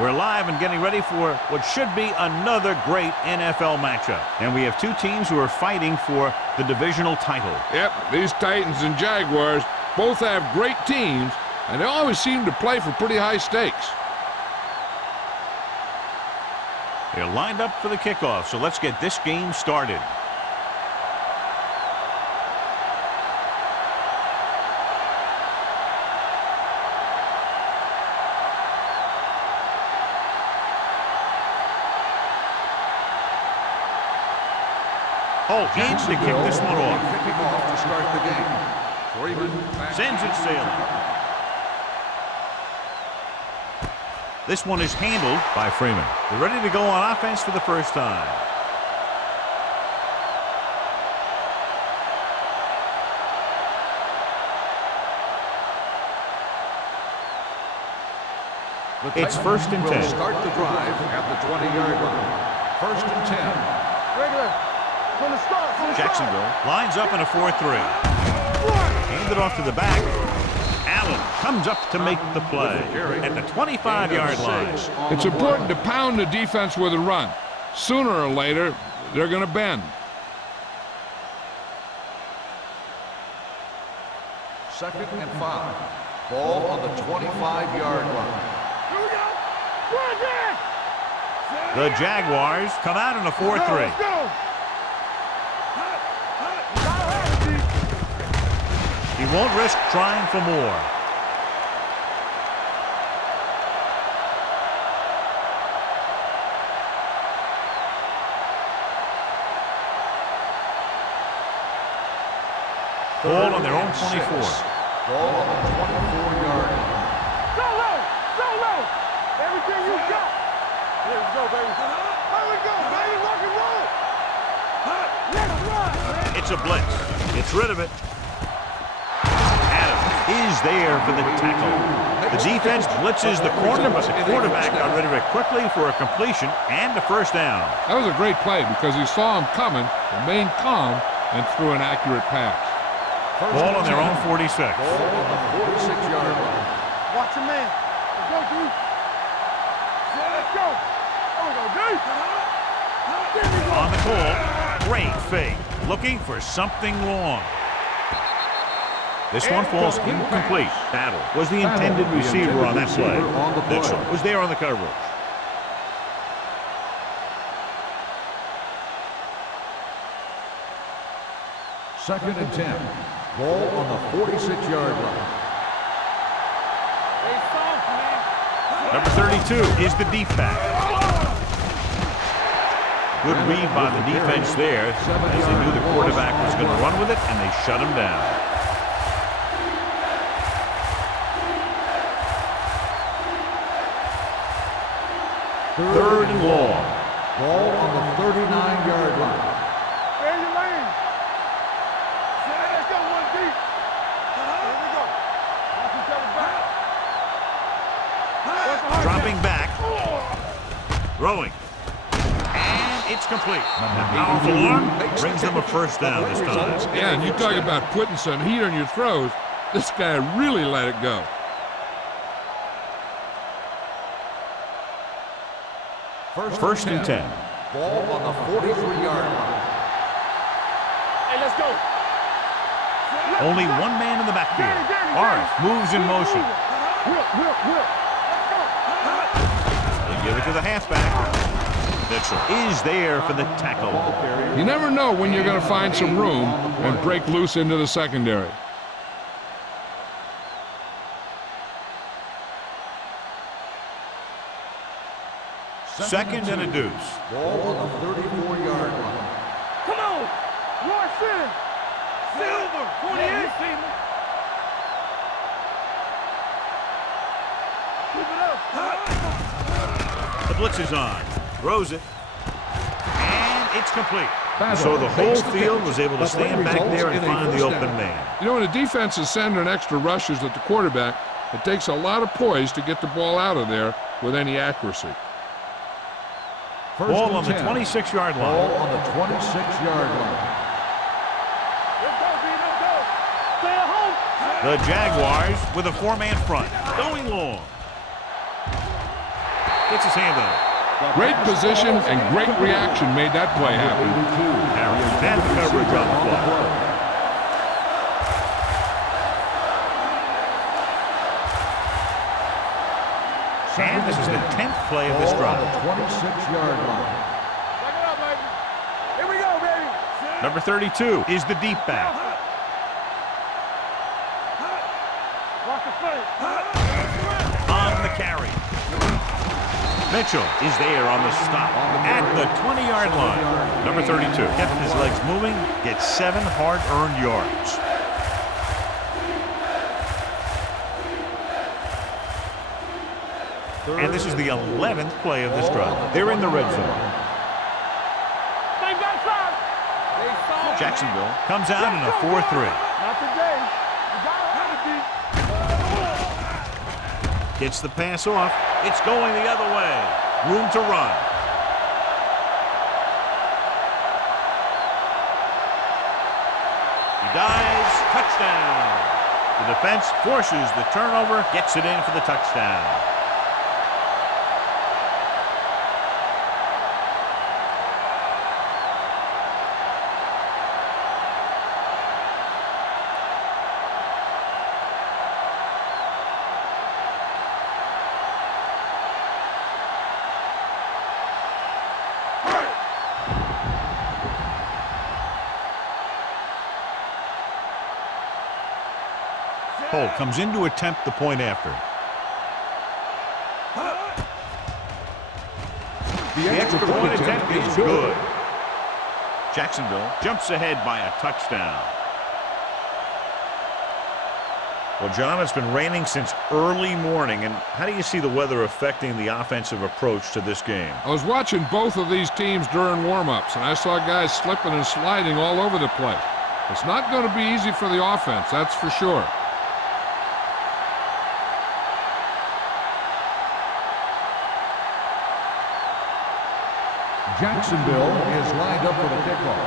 We're live and getting ready for what should be another great NFL matchup. And we have two teams who are fighting for the divisional title. Yep, these Titans and Jaguars both have great teams, and they always seem to play for pretty high stakes. They're lined up for the kickoff, so let's get this game started. Holt needs to kick this one off. Kicking off to start the game. Freeman Sends it sailing. This one is handled by Freeman. They're ready to go on offense for the first time. It's 1st and 10. will start the drive at the 20-yard line. 1st and 10. Regular. Jacksonville lines up in a 4-3. Hand it off to the back. Allen comes up to make the play at the 25-yard line. It's important to pound the defense with a run. Sooner or later, they're going to bend. 2nd and 5. Ball on the 25-yard line. The Jaguars come out in a 4-3. He won't risk trying for more. Ball on their own 24. Ball on the 24-yard line. Go low! Go low! Everything you got! Here we go, baby. Here we go, baby! Rock and roll! Let's run! It's a blitz. Gets rid of it. Adams is there for the tackle. The defense blitzes the corner, but the quarterback got rid of it quickly for a completion and a first down. That was a great play because he saw him coming, remained calm, and threw an accurate pass. Ball on their own 46. Ball on the 46-yard line. Watch your man. Let's go, D. Let's go. There we go, D. On the call, great fake. Looking for something wrong. This one falls incomplete. Battle was the intended receiver on that play. Mitchell was there on the coverage. Second and 10. Ball on the 46-yard line. Number 32 is the deep back. Good read by the defense there as they knew the quarterback was going to run with it, and they shut him down. Third and long. Ball on the 39-yard line. Stay in your lane. Let's go, one deep. Here we go. Watch each other back. Dropping back. Throwing. And it's complete. That powerful arm brings them a first down this time. Yeah, and you talk about putting some heat on your throws. This guy really let it go. First and 10. Ball on the 43-yard line. Hey, let's go. Only one man in the backfield. Arth moves in motion. Whip. They give it to the halfback. Mitchell is there for the tackle. You never know when you're going to find some room and break loose into the secondary. Second and a deuce. Ball on the 34-yard line. Come on. Larson. Silver. 28. Keep it up. The blitz is on. Throws it. And it's complete. So the whole field was able to stand back there and find the open man. You know, when a defense is sending extra rushes at the quarterback, it takes a lot of poise to get the ball out of there with any accuracy. Ball on the 26-yard line. Ball on the 26-yard line. Let's go, B. Let's go. Stay at home. The Jaguars with a four-man front. Going long. Gets his hand on it. Great position and great reaction made that play happen. Harris had the coverage on the fly. And this is the 10th play of this drive. 26-yard line. Back it up, baby. Here we go, baby. Number 32 is the deep back. Watch the face. On the carry. Mitchell is there on the stop at the 20-yard line. Number 32 kept his legs moving, gets 7 hard-earned yards. And this is the 11th play of this drive. They're in the red zone. Stay backside. Jacksonville comes out in a 4-3. Not today. You gotta be. Gets the pass off. It's going the other way. Room to run. He dives. Touchdown. The defense forces the turnover, gets it in for the touchdown. Cole comes in to attempt the point after. The extra point attempt is good. Jacksonville jumps ahead by a touchdown. Well, John, it's been raining since early morning, and how do you see the weather affecting the offensive approach to this game? I was watching both of these teams during warm-ups, and I saw guys slipping and sliding all over the place. It's not going to be easy for the offense, that's for sure. Jacksonville is lined up for the kickoff.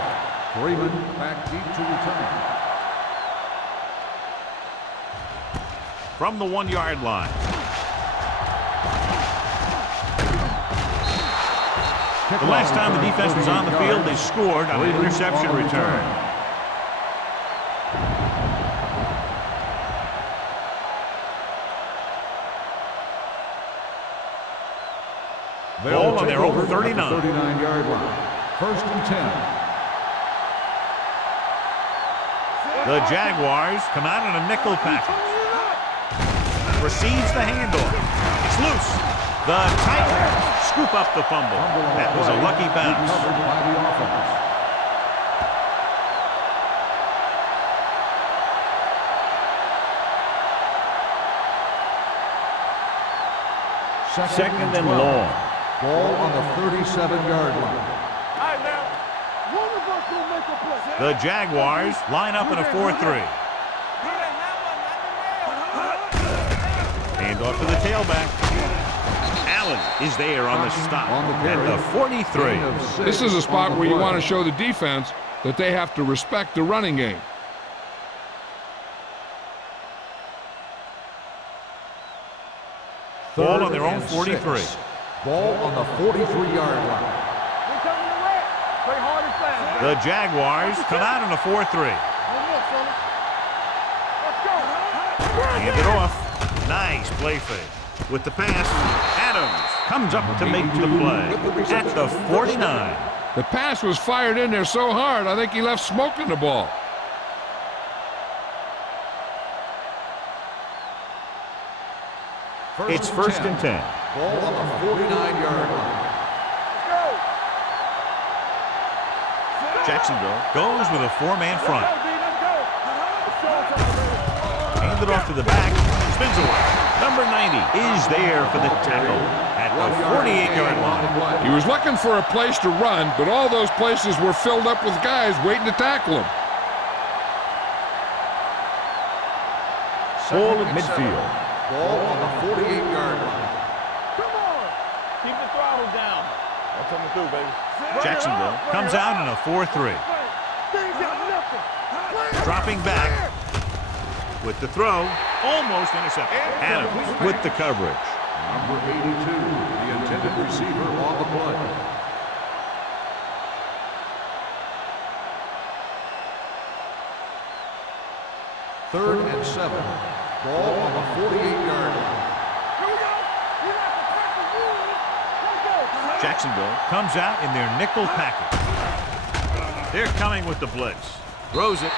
Freeman back deep to return. From the 1-yard line. The last time the defense was on the field, they scored on an interception return. Ball on their own 39. 39-yard line. 1st and 10. The Jaguars come out in a nickel package. Receives the handoff. It's loose. The Titans scoop up the fumble. That was a lucky bounce. Recovered by the offense. Second and long. Ball on the 37-yard line. All right, now. One of us will make a play. The Jaguars line up in a 4-3. Hand off to the tailback. Allen is there on the stop at the 43. This is a spot where you want to show the defense that they have to respect the running game. Ball on their own 43. Ball on the 43-yard line. We're coming to red. Play hard and fast. The Jaguars come out in a 4-3. One more, son. Let's go. Hand it off. Nice play fake. With the pass, Adams comes up to make the play at the 49. The pass was fired in there so hard, I think he left smoke in the ball. It's 1st and 10. Ball on the 49-yard line. Let's go. Jacksonville goes with a 4-man front. Let's go. It's showtime, baby. Hand it off to the back. Spins away. Number 90 is there for the tackle at the 48-yard line. He was looking for a place to run, but all those places were filled up with guys waiting to tackle him. Ball at midfield. Ball on the 48-yard line. Come on. Keep the throttle down. That's coming through, baby. Jacksonville comes out in a 4-3. Things got nothing. Dropping back with the throw. Almost intercepted. Adams with the coverage. Number 82, the intended receiver on the play. Third and 7. Ball on the 48-yard line. Jacksonville comes out in their nickel package. They're coming with the blitz. Throws it.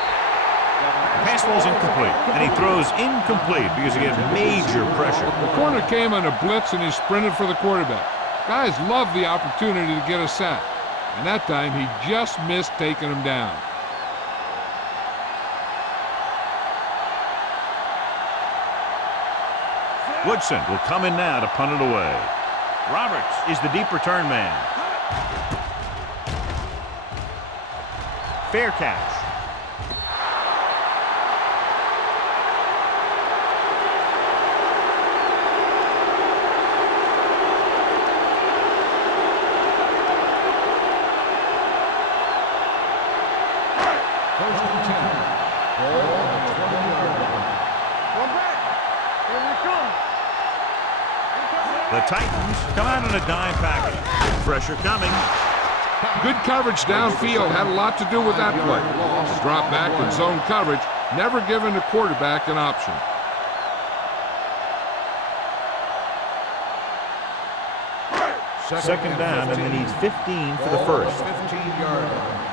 Pass falls incomplete, and he throws incomplete because he had major pressure. The corner came on a blitz, and he sprinted for the quarterback. Guys love the opportunity to get a sack, and that time he just missed taking him down. Woodson will come in now to punt it away. Roberts is the deep return man. Fair catch. First and 10. Ball on the 20-yard line. Come back. Here we come. The Titans come out in a dime package. Pressure coming. Good coverage downfield had a lot to do with that play. The drop back and zone coverage, never giving the quarterback an option. Second down, and they need 15 for the first. 15-yard line.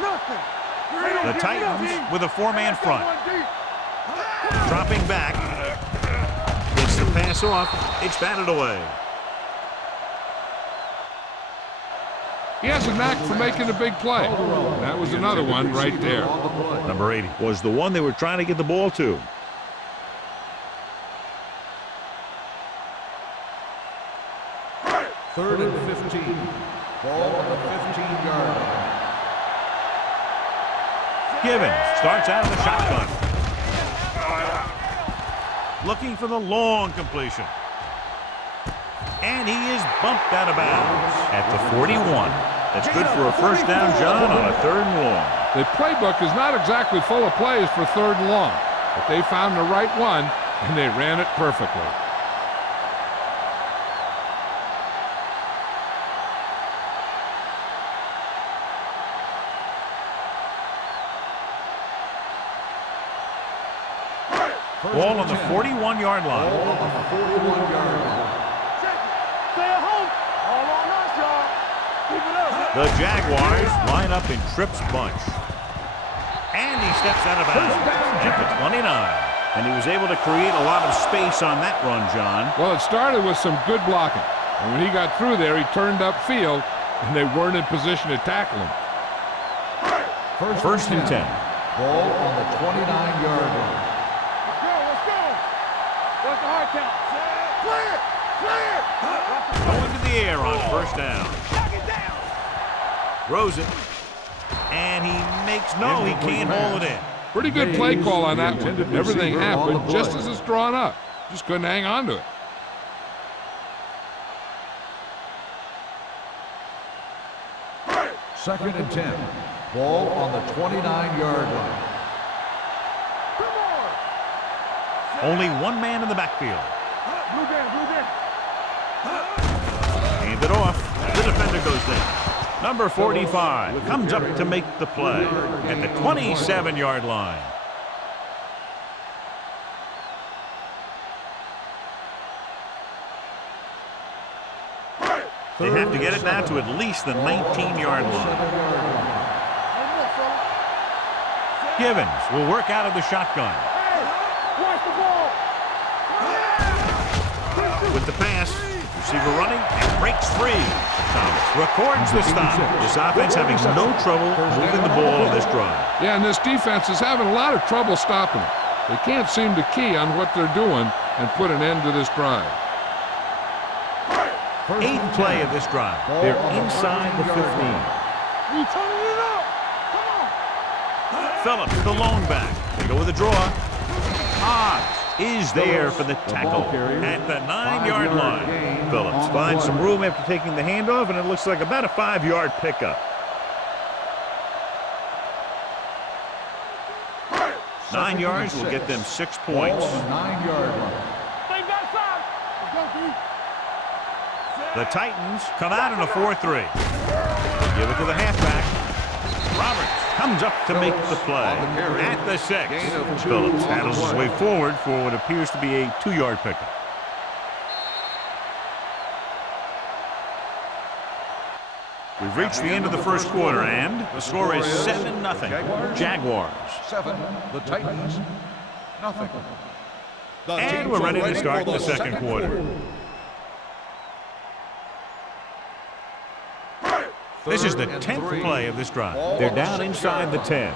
Nothing. The Titans with a four-man front. Dropping back. Gets the pass off. It's batted away. He has a knack for making a big play. That was another one right there. Number 80 was the one they were trying to get the ball to. Third and 15. Ball on the 15-yard line. Givens starts out of the shotgun. Looking for the long completion. And he is bumped out of bounds at the 41. That's good for a first down, John, on a third and long. The playbook is not exactly full of plays for third and long, but they found the right one, and they ran it perfectly. Ball on the 41-yard line. Ball on the 41-yard line. Stay at home. All on us, y'all. Keep it up. The Jaguars line up in Tripp's bunch. And he steps out of bounds at the 29. And he was able to create a lot of space on that run, John. Well, it started with some good blocking. And when he got through there, he turned upfield, and they weren't in position to tackle him. First and 10. Ball on the 29-yard line. Let's go. What's the hard count? Clear. Going to the air on first down. Throws it. And he makes no, he can't hold it in. Pretty good play call on that one. Everything happened just as it's drawn up. Just couldn't hang on to it. Second and 10. Ball on the 29-yard line. Only one man in the backfield. Blue down. Hand it off. The defender goes down. Number 45 comes up to make the play at the 27-yard line. They have to get it now to at least the 19-yard line. Givens will work out of the shotgun. Watch the ball. With the pass, receiver running and breaks free. Thomas records the stop. This offense having no trouble moving the ball on this drive. Yeah, and this defense is having a lot of trouble stopping it. They can't seem to key on what they're doing and put an end to this drive. Eighth play of this drive. They're inside the 15. You turning it up. Come on. Phillips, the lone back. They go with a draw. Hobbs is there for the tackle at the 9-yard line. Phillips finds some room after taking the handoff, and it looks like about a 5-yard pickup. 9 yards will get them 6 points. 9-yard line. Stay back side. Let's go, D. The Titans come out in a 4-3. Give it to the halfback. Roberts comes up to make the play at the 6. Phillips handles his way forward for what appears to be a 2-yard pickup. We've reached the end of the first quarter, and the score is 7-0. Jaguars. 7, the Titans, nothing. And we're ready to start the second quarter. This is the 10th play of this drive. They're down inside the 10.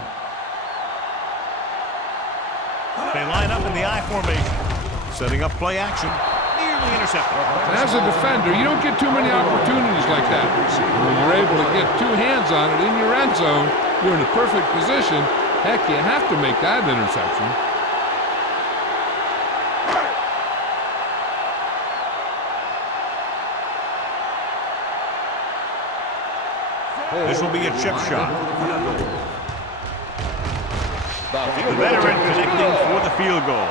They line up in the I formation, setting up play action. Nearly intercepted. As a defender, you don't get too many opportunities like that. When you're able to get 2 hands on it in your end zone, you're in a perfect position. Heck, you have to make that interception. This will be a chip shot. The veteran connecting for the field goal.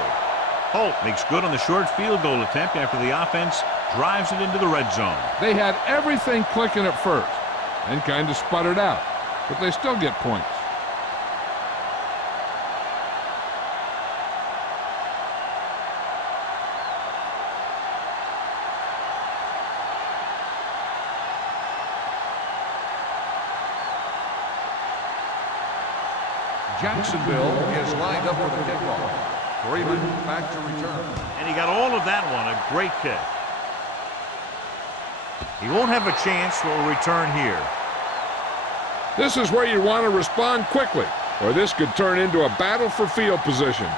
Holt makes good on the short field goal attempt after the offense drives it into the red zone. They had everything clicking at first and kind of sputtered out, but they still get points. Jacksonville is lined up for the kickoff. Freeman back to return. And he got all of that one, a great kick. He won't have a chance for a return here. This is where you want to respond quickly, or this could turn into a battle for field position.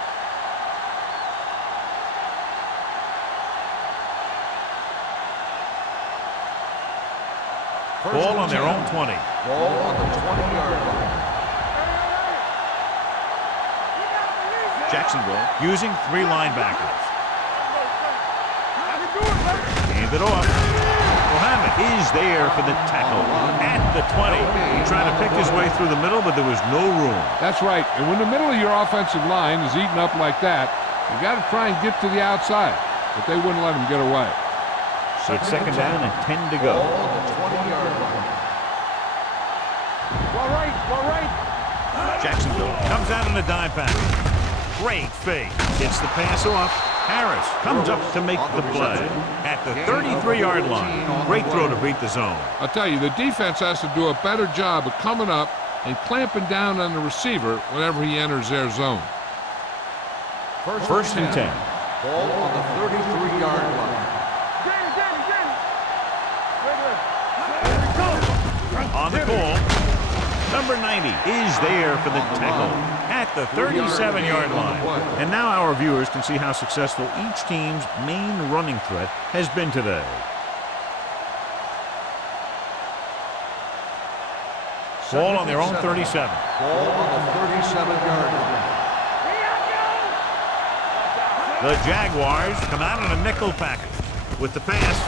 Ball on their own 20. Ball on the 20-yard line. Jacksonville using 3 linebackers. Hand it off. Mohammed is there for the tackle at the 20. He tried to pick his way through the middle, but there was no room. That's right. And when the middle of your offensive line is eaten up like that, you got to try and get to the outside. But they wouldn't let him get away. So it's second down and 10 to go. Ball on the 20-yard line. Well, right. Jacksonville comes out in a dime package. Great fake. Gets the pass off. Harris comes up to make the play at the 33-yard line. Great throw to beat the zone. I'll tell you, the defense has to do a better job of coming up and clamping down on the receiver whenever he enters their zone. First and 10. Ball on the 33-yard line. On the call, number 90 is there for the tackle at the 37-yard line. And now our viewers can see how successful each team's main running threat has been today. Ball on their own 37. Ball on the 37-yard line. The Jaguars come out in a nickel package with the pass.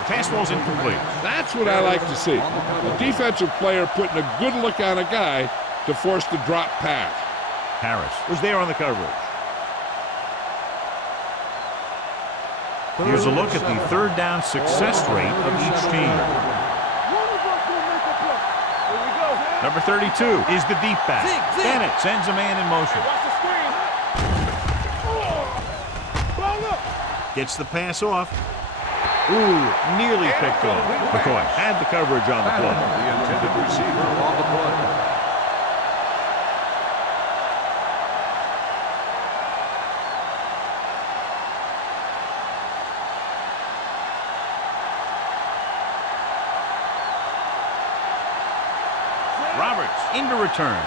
The pass falls incomplete. That's what I like to see. A defensive player putting a good look on a guy to force the drop pass. Harris was there on the coverage. Here's a look at the third down success rate of each team. Number 32 is the deep back. Bennett sends a man in motion. Gets the pass off. Ooh, nearly picked off. McCoy had the coverage on the play. The intended receiver on the play. Roberts into return.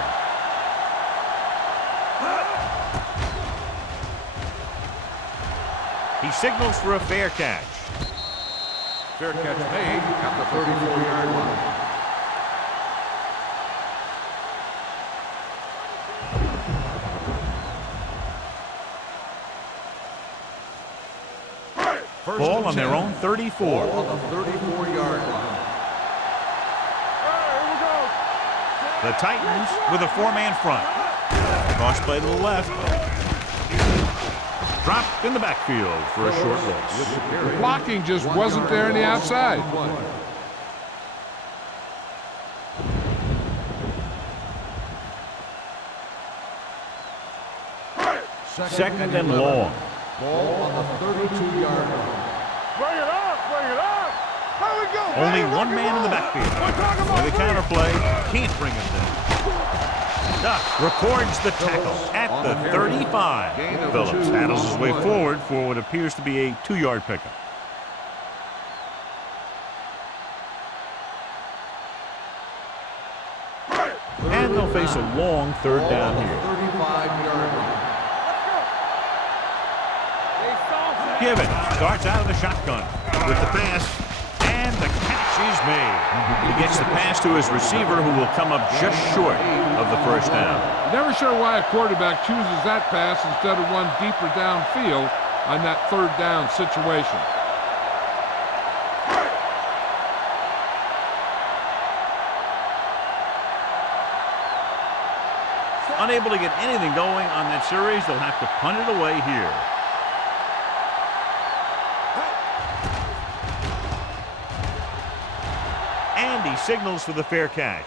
He signals for a fair catch. Fair catch made at the 34-yard line. Ball on their own 34. Ball on the 34-yard line. The Titans with a 4-man front. Cross play to the left. dropped in the backfield for a short loss. The blocking just wasn't there on the outside. Second and long. Ball on the 32-yard line. Bring it up, bring it up. Here we go, Only baby, one rock and man in the roll. backfield. We're talking about With a counterplay, can't bring him down. Duck records the tackle at the 35. Phillips paddles his way forward for what appears to be a 2-yard pickup. And they'll face a long third down here. 35-yard line. Given starts out of the shotgun with the pass, and the catch is made. He gets the pass to his receiver, who will come up just short of the first down. Never sure why a quarterback chooses that pass instead of one deeper downfield on that third down situation. Unable to get anything going on that series, they'll have to punt it away here. And he signals for the fair catch.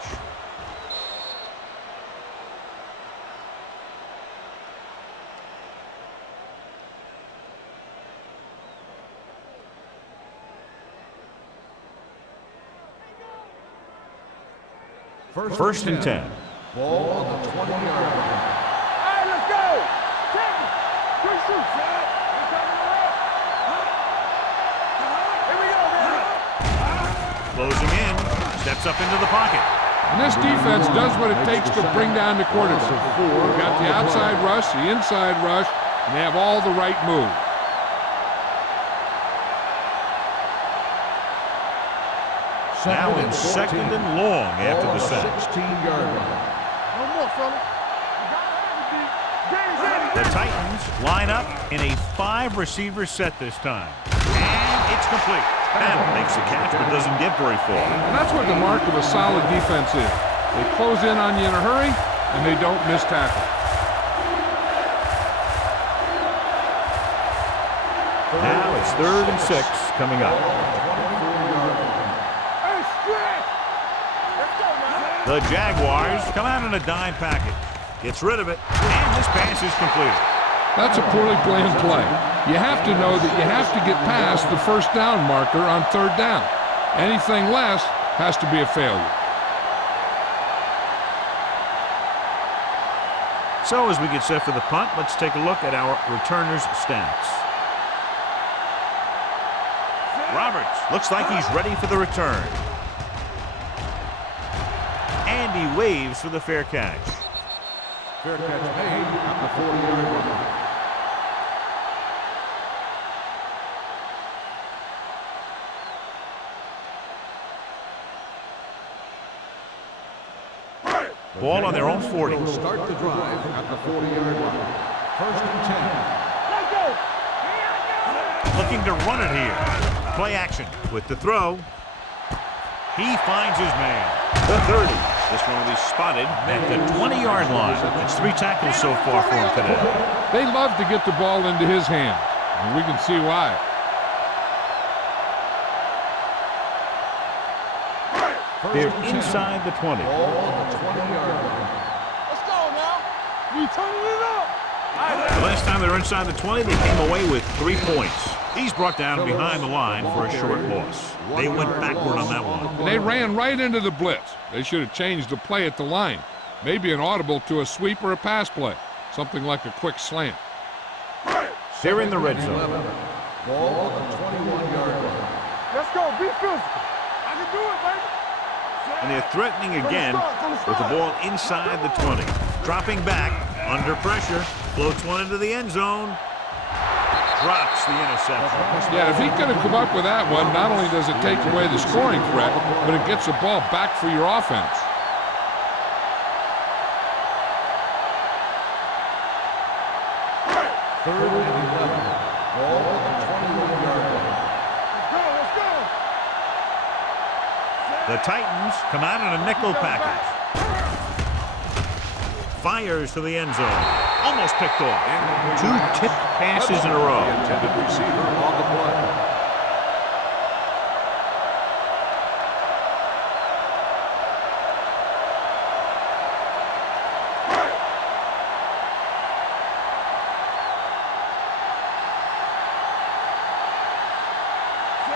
First and 10. Ball on the 20-yard line. All right, let's go. Check it. Quick shoot, Shad. You coming around? Here we go, man. Closing in, steps up into the pocket. And this defense does what it takes to bring down the quarterback. They've got the outside rush, the inside rush, and they have all the right moves. Now in second and long after the sack. 16-yard line. No more, fella. You got it, The Titans line up in a 5-receiver set this time. And it's complete. Battle makes the catch but doesn't get very far. And that's what the mark of a solid defense is. They close in on you in a hurry, and they don't miss tackle. Now it's 3rd and 6 coming up. Hey, stretch. Let's go, man. The Jaguars come out in a dime package. Gets rid of it, and this pass is completed. That's a poorly planned play. You have to know that you have to get past the first down marker on third down. Anything less has to be a failure. So as we get set for the punt, let's take a look at our returners' stats. Roberts looks like he's ready for the return. And he waves for the fair catch. Fair catch made at the 40-yard line. Ball on their own 40. Start the drive at the 40-yard line. First and 10. Let's go. Looking to run it here. Play action with the throw. He finds his man. The 30. This one will be spotted at the 20-yard line. It's 3 tackles so far for him today. They love to get the ball into his hands, and we can see why. They're inside the 20. Ball on the 20-yard line. Let's go now. We turning it up. The last time they were inside the 20, they came away with 3 points. He's brought down behind the line for a short loss. They went backward on that one. And they ran right into the blitz. They should have changed the play at the line. Maybe an audible to a sweep or a pass play. Something like a quick slant. They're in the red zone. Ball on the 21-yard line. Let's go. Be physical. I can do it, baby. And they're threatening again with the ball inside the 20. Dropping back, under pressure, floats one into the end zone. Drops the interception. Yeah, if he could have come up with that one, not only does it take away the scoring threat, but it gets the ball back for your offense. Third and 11. Ball on the 21-yard line. Let's go. The Titans come out in a nickel package. fires to the end zone. Almost picked off. 2 tipped passes in a row. The intended receiver on the play.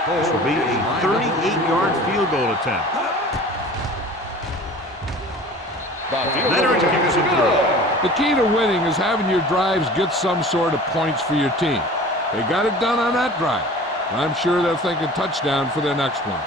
This will be a 38-yard field goal attempt. Leonard kicks it through. The key to winning is having your drives get some sort of points for your team. They got it done on that drive. I'm sure they're thinking touchdown for their next one.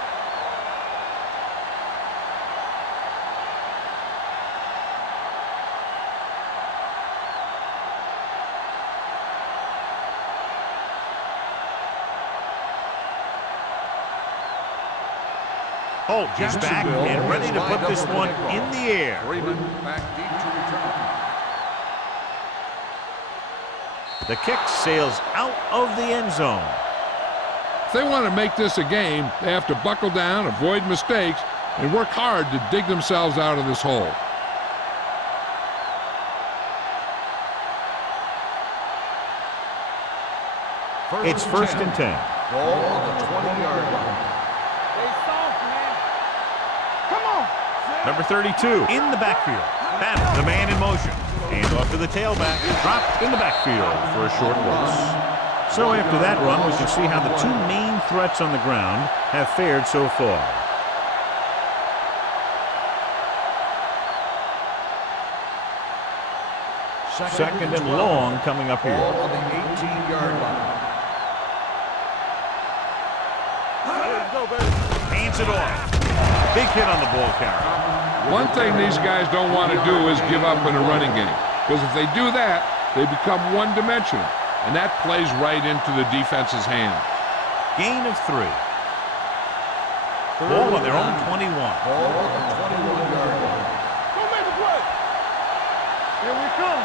Holt is back and ready to put this one in the air. Freeman back deep to return. The kick sails out of the end zone. If they want to make this a game, they have to buckle down, avoid mistakes, and work hard to dig themselves out of this hole. It's 1st and 10. Ball on the 20-yard line. Number 32 in the backfield. Battle, the man in motion. Hand off to the tailback. Dropped in the backfield for a short loss. So after that run, we can see how the 2 main threats on the ground have fared so far. Second and long coming up here. Ball on the 18-yard line. Hands it off. Big hit on the ball carrier. One thing these guys don't want to do is give up in a running game, because if they do that, they become one-dimensional, and that plays right into the defense's hand. Gain of 3. Ball on their own 21. Ball on the 21-yard line. Go make a play. Here we come.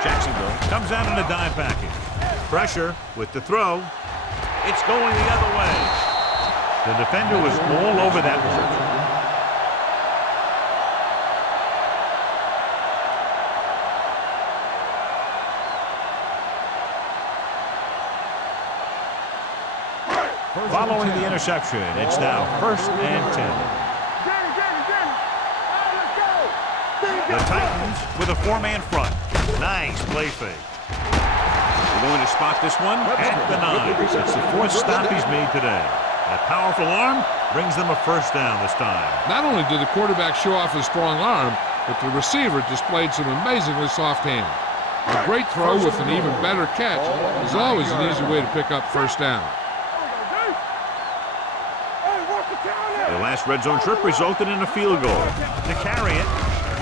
Jacksonville comes out in a dime package. Pressure with the throw. It's going the other way. The defender was all over that one. Following the interception, it's now 1st and 10. The Titans with a 4-man front. Nice play fake. We're going to spot this one at the 9. It's the 4th stop he's made today. That powerful arm brings them a 1st down this time. Not only did the quarterback show off his strong arm, but the receiver displayed some amazingly soft hands. A great throw with an even better catch is always an easy way to pick up 1st down. The last red zone trip resulted in a field goal. To carry it,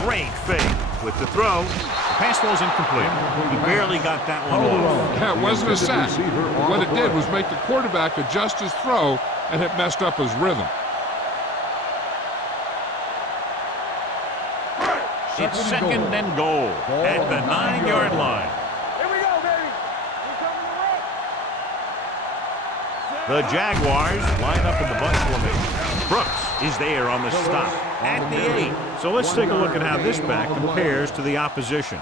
great fake. With the throw, the pass falls incomplete. He barely got that one off. Yeah, it wasn't a sack. What it did was make the quarterback adjust his throw, and it messed up his rhythm. It's 2nd and goal at the 9-yard line. Here we go, baby. We coming to The Jaguars line up in the bunch formation. Brooks is there on the stop at the 8. So let's take a look at how this back compares to the opposition.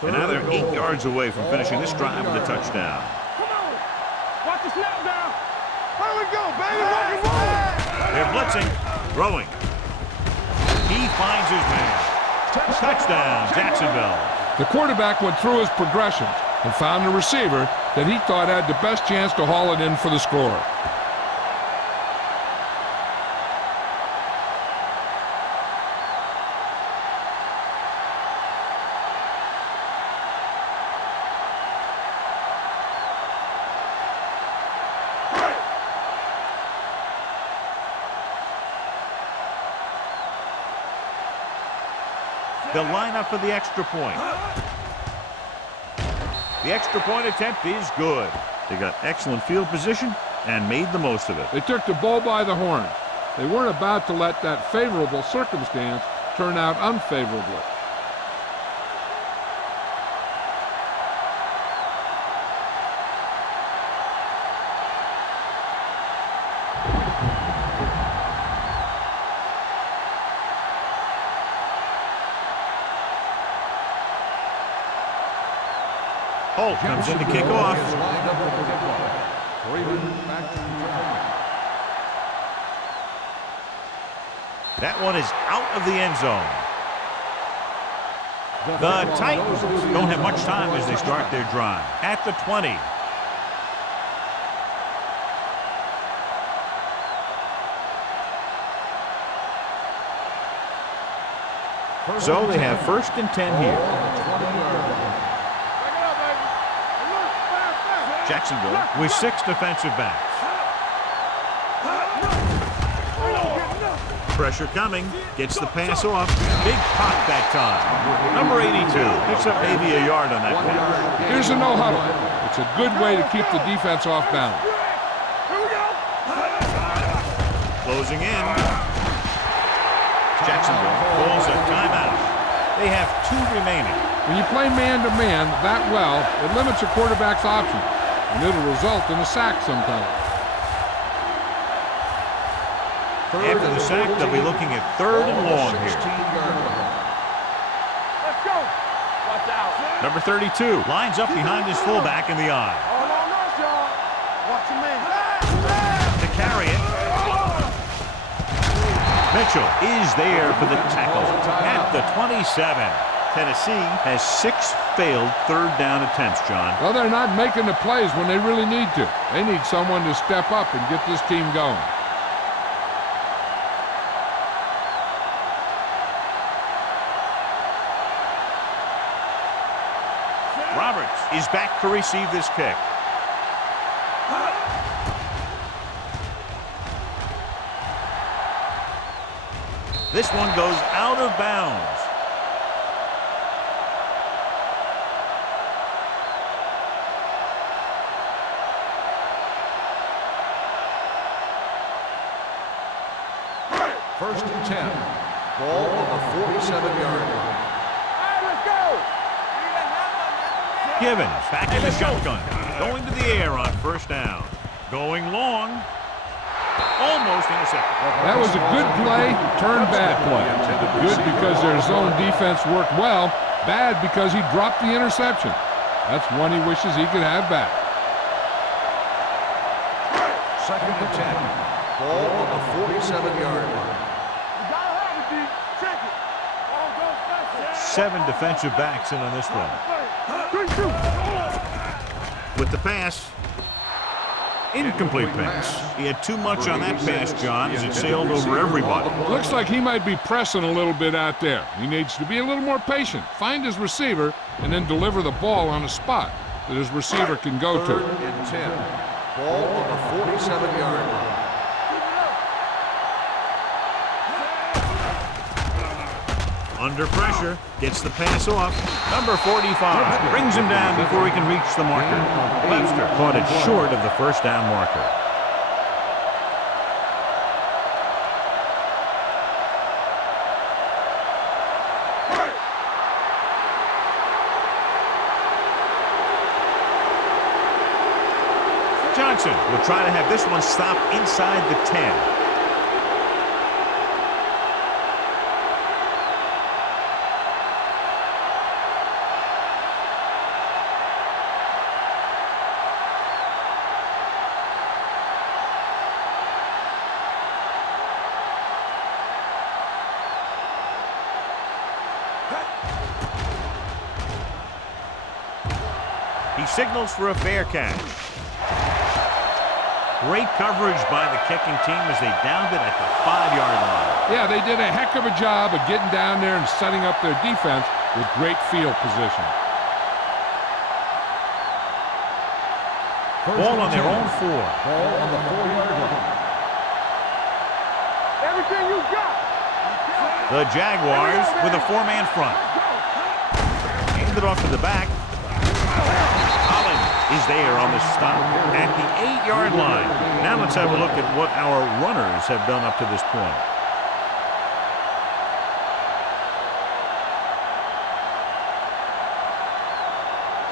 And now they're 8 yards away from finishing this drive with a touchdown. Come on. Watch the snap down. Here we go, baby. Rock and roll. They're blitzing, throwing. He finds his man. Touchdown, Jacksonville. The quarterback went through his progressions and found a receiver that he thought had the best chance to haul it in for the score. They'll line up for the extra point. The extra point attempt is good. They got excellent field position and made the most of it. They took the bull by the horn. They weren't about to let that favorable circumstance turn out unfavorably. Holt comes in to kick off. Is lined up for the kickoff. 3 men back to return. That one is out of the end zone. The Titans don't have much time as they start their drive. At the 20. So they have 1st and 10 here. Jacksonville with 6 defensive backs. Pressure coming. Gets the pass off. Big pop that time. Number 82 picks up maybe a yard on that pass. Here's a no huddle. It's a good way to keep the defense off balance. Closing in. Jacksonville calls a timeout. They have 2 remaining. When you play man-to-man that well, it limits a quarterback's options, and it'll result in a sack sometimes. After the sack, they'll be looking at 3rd and long here. Let's go. Watch out. Number 32 lines up behind his fullback in the eye. Hold on, y'all. Watch your man. To carry it. Mitchell is there for the tackle at the 27. Tennessee has 6 failed 3rd down attempts, John. Well, they're not making the plays when they really need to. They need someone to step up and get this team going. Roberts is back to receive this kick. This one goes out of bounds. First and 10. Ball on the 47-yard line. Let's go. Givens back in the shotgun. Going to the air on 1st down. Going long. Almost intercepted. That was a good play, turned bad play. Good because their zone defense worked well. Bad because he dropped the interception. That's one he wishes he could have back. 2nd and 10. Ball on the 47-yard line. You gotta have it, D. Check it. All goes fast. 7 defensive backs in on this one. 3-2. With the pass. Incomplete pass. He had too much on that pass, John, as it sailed over everybody. Looks like he might be pressing a little bit out there. He needs to be a little more patient, find his receiver, and then deliver the ball on a spot that his receiver can go to. 3rd and 10. Ball on the 47-yard line. Under pressure, gets the pass off. Number 45 brings him down before he can reach the marker. Webster caught it short of the 1st down marker. Johnson will try to have this one stop inside the 10. He signals for a fair catch. Great coverage by the kicking team as they downed it at the 5-yard line. Yeah, they did a heck of a job of getting down there and setting up their defense with great field position. Ball on their own 4. Ball on the 4-yard line. Everything you got. The Jaguars with a 4-man front. Hand it off to the back. Is there on the stop at the 8-yard line. Now let's have a look at what our runners have done up to this point.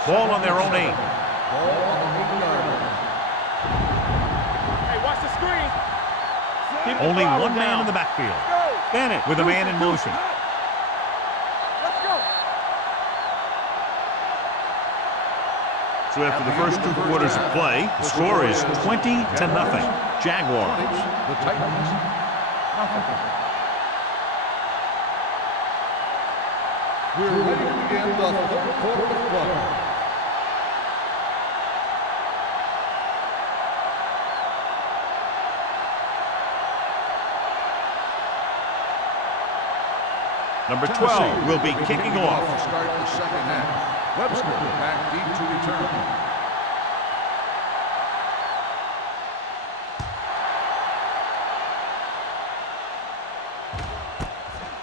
Ball on their own 8. Ball on the 8-yard line. Hey, watch the screen. Keep the Only ball one man down. in the backfield. Go. Bennett with a man in motion. Let's go. So after the first 2 quarters of play, the score is 20-0. Jaguars. The Titans, nothing. We're ready to begin the third quarter of play. Number 12 will be kicking off. To start the second half. Webster back deep to return.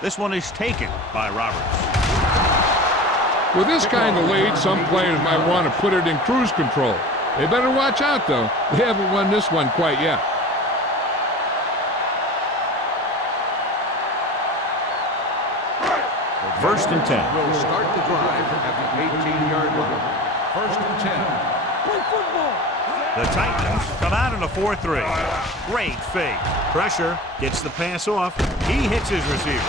This one is taken by Roberts. With this kind of lead, some players might want to put it in cruise control. They better watch out, though. They haven't won this one quite yet. First and 10. Will start the drive at the 18-yard line. First and 10. Play football. The Titans come out in a 4-3. Great fake. Pressure, gets the pass off. He hits his receiver.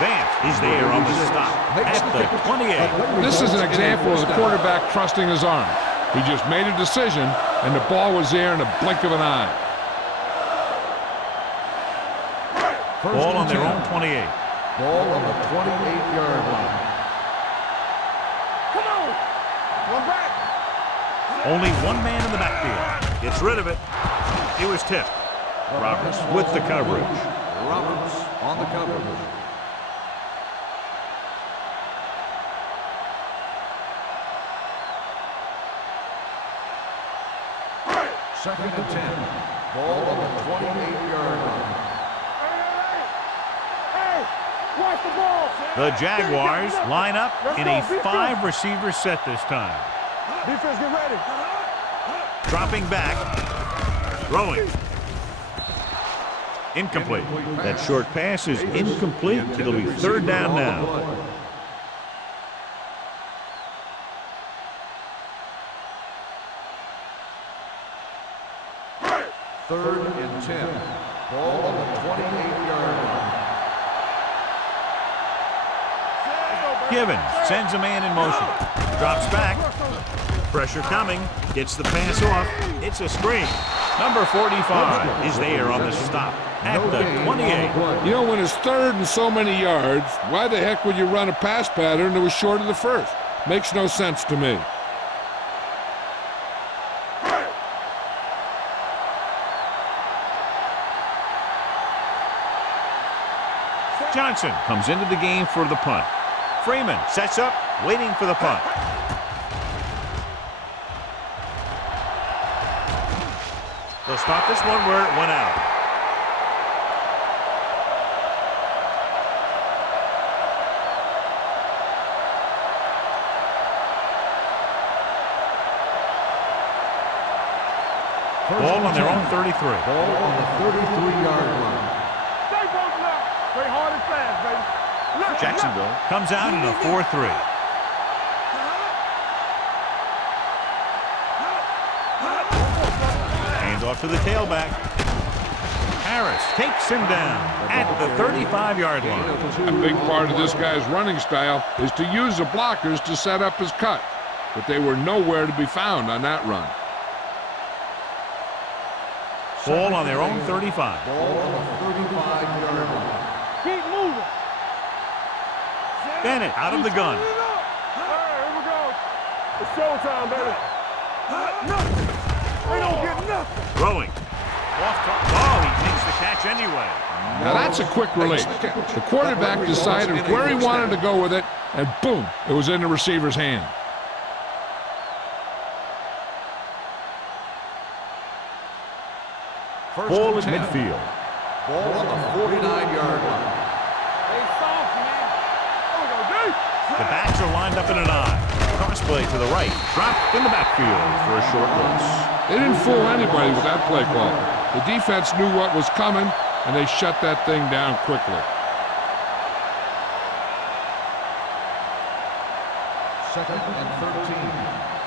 Vance is there on the stop at the 28. This is an example of the quarterback trusting his arm. He just made a decision, and the ball was there in a blink of an eye. Ball on their own 28. Ball on the 28-yard line. Come on. One back. Only one man in the backfield. Gets rid of it. It was tipped. Roberts with the coverage. Roberts on the coverage. Second and 10. Ball on the 28-yard line. Hey, watch the ball. The Jaguars line up in a 5-receiver set this time. Defense, get ready. Dropping back. Throwing. Incomplete. That short pass is incomplete. It'll be third down now. Third and 10. Ball on the 28-yard line. Givens sends a man in motion. Drops back. Pressure coming. Gets the pass off. It's a screen. Number 45 is there on the stop at the 28. You know, when it's third and so many yards, why the heck would you run a pass pattern that was short of the first? Makes no sense to me. Johnson comes into the game for the punt. Freeman sets up, waiting for the punt. They'll stop this one where it went out. Ball on their own 33. Ball on the 33-yard line. Stay posted up. Play hard and fast, baby. Look, Jacksonville comes out in a 4-3. Hand off to the tailback. Harris takes him down at the 35-yard line. A big part of this guy's running style is to use the blockers to set up his cut, but they were nowhere to be found on that run. Ball on their own 35. Ball on the 35-yard line. keep moving. Bennett out of the gun. All right, here we go. It's showtime, baby. Nothing. They don't get nothing. Throwing. Oh, he makes the catch anyway. Now that's a quick release. The quarterback decided where he wanted to go with it, and boom, it was in the receiver's hand. Ball at midfield. Ball on the 49-yard line. They soft, man. There we go, D. The backs are lined up in an eye. Crossplay to the right. Dropped in the backfield for a short loss. They didn't fool anybody with that play call. The defense knew what was coming, and they shut that thing down quickly. Second and 13.